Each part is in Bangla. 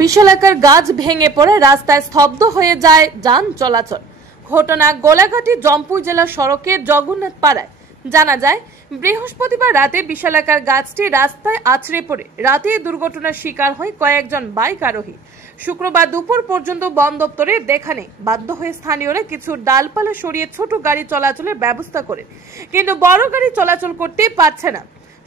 বিশালাকার গাছ ভেঙে পড়ে রাস্তায় স্তব্ধ হয়ে যায় যান চলাচল। ঘটনা গোলাঘাটি জম্পুই জেলা সড়কের জগন্নাথ পাড়ায়। জানা যায়, বৃহস্পতিবার রাতে বিশালাকার গাছটি রাস্তায় আছড়ে পড়ে রাতে দুর্ঘটনার শিকার হয় কয়েকজন বাইক আরোহী। শুক্রবার দুপুর পর্যন্ত বন দপ্তরের দেখা নেই। বাধ্য হয়ে স্থানীয়রা কিছু ডালপালা সরিয়ে ছোট গাড়ি চলাচলের ব্যবস্থা করে, কিন্তু বড় গাড়ি চলাচল করতে পারছে না।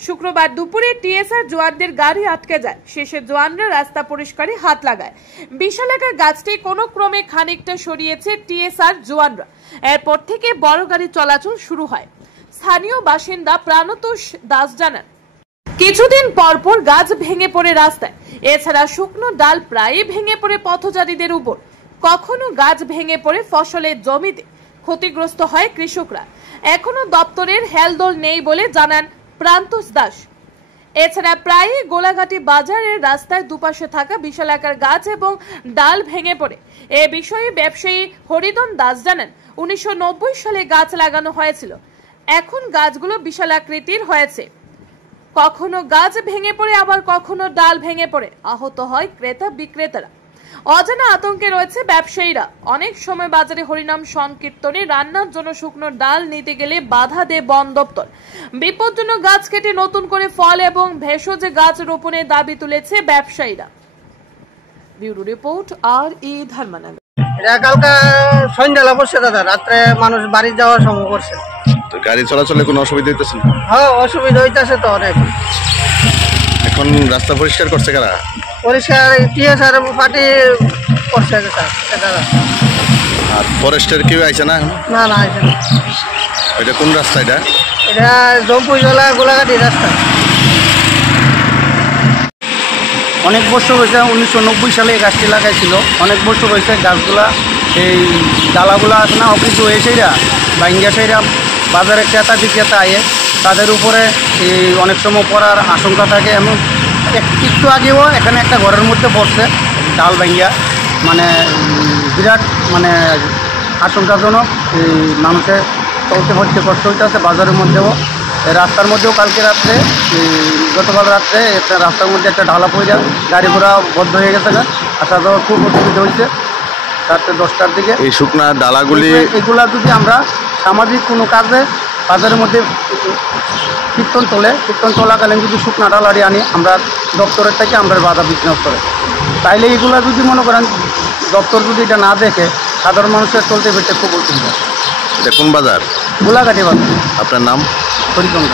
শুক্রবার দুপুরে টিএসআর জওয়ানদের গাড়ি আটকে যায়। শেষে জওয়ানরা রাস্তা পরিষ্কারে হাত লাগায়। বিশালাকার গাছটি কোনো ক্রমে খানিকটা সরিয়েছে টিএসআর জওয়ানরা। এরপর থেকে বড় গাড়ি চলাচল শুরু হয়। স্থানীয় বাসিন্দা প্রাণতোষ দাস জানান, কিছুদিন পরপর গাছ ভেঙে পড়ে রাস্তায়। এছাড়া শুকনো ডাল প্রায়ই ভেঙে পড়ে পথচারীদের উপর। কখনো গাছ ভেঙে পড়ে ফসলের জমিতে ক্ষতিগ্রস্ত হয় কৃষকরা। এখনো দপ্তরের হেলদোল নেই বলে জানান প্রাণতোষ দাস। এছাড়া প্রায়ই গোলাঘাটি বাজারের রাস্তায় দুপাশে থাকা বিশালাকার গাছ এবং ডাল ভেঙে পড়ে। এ বিষয়ে ব্যবসায়ী হরিদন দাস জানান, 1990 সালে গাছ লাগানো হয়েছিল। এখন গাছগুলো বিশালাকৃতির হয়েছে। কখনো গাছ ভেঙে পড়ে, আবার কখনো ডাল ভেঙে পড়ে আহত হয় ক্রেতা বিক্রেতারা। অজানা আতঙ্কে রয়েছে ব্যবসায়ীরা। অনেক সময় বাজারে হরিনাম সংকীর্তনে রান্নার জন্য শুকনো ডাল নিতে গেলে বাধা দেয় বন দপ্তর। বিপজ্জনক গাছ কেটে নতুন করে ফল এবং ভেষজ গাছ রোপণের দাবি তুলেছে ব্যবসায়ীরা। Bureau report RE Dharmanagar. এটা কালকে সন্ধ্যাবেলা করছে দাদা, রাত্রে মানুষ বাড়ি যাওয়ার সময় করছে। তো গাড়ি চলাচলে কোনো অসুবিধা হইতেছে না? হ্যাঁ, অসুবিধা হইতেছে তো অনেক। এখন রাস্তা পরিষ্কার করছে কারা? পরিষ্কার টিএসআর পার্টি করছে দাদা। আর ফরেস্টের কেউ আইছে না? না না, আইছে না। এটা কোন রাস্তা? এটা জম্পুই জেলা গোলাঘাটি রাস্তা। অনেক বছর হয়েছে, 1990 সালে এই গাছটি লাগাইছিল। অনেক বছর হয়েছে গাছগুলা, এই ডালাগুলা আছে না, অপুজো হয়ে সেইরা বাইঙ্গা সেইরা বাজারে ক্রেতা বিক্রেতা আয়ে তাদের উপরে এই অনেক সময় পড়ার আশঙ্কা থাকে। এমন একটু আগেও এখানে একটা ঘরের মধ্যে পড়ছে ডাল ভাঙ্গা, মানে বিরাট মানে আশঙ্কাজনক। এই মানুষের চলতে হচ্ছে, কষ্ট হইতেছে। বাজারের মধ্যেও, রাস্তার মধ্যেও কালকে রাত্রে, গতকাল রাত্রে একটা রাস্তার মধ্যে একটা ঢালা পড়ে যায়, গাড়ি ঘোড়া বন্ধ হয়ে গেছে। আসা যাওয়ার খুব অসুবিধা হয়েছে রাত্রে 10টার দিকে। এই শুকনা ডালাগুলি এগুলা যদি আমরা সামাজিক কোনো কাজে বাজারের মধ্যে কীর্তন চলাকালীন যদি শুকনা ডালারি আনি, আমরা দপ্তরের থেকে আমরা বাধা বিঘ্ন করে, তাইলে এগুলা যদি মনে করেন দপ্তর যদি এটা না দেখে, সাধারণ মানুষের চলতে ফিরতে খুব অসুবিধা। এটা কোন বাজার? গোলাঘাটি বাজার। আপনার নাম? হরিচন্দ্র।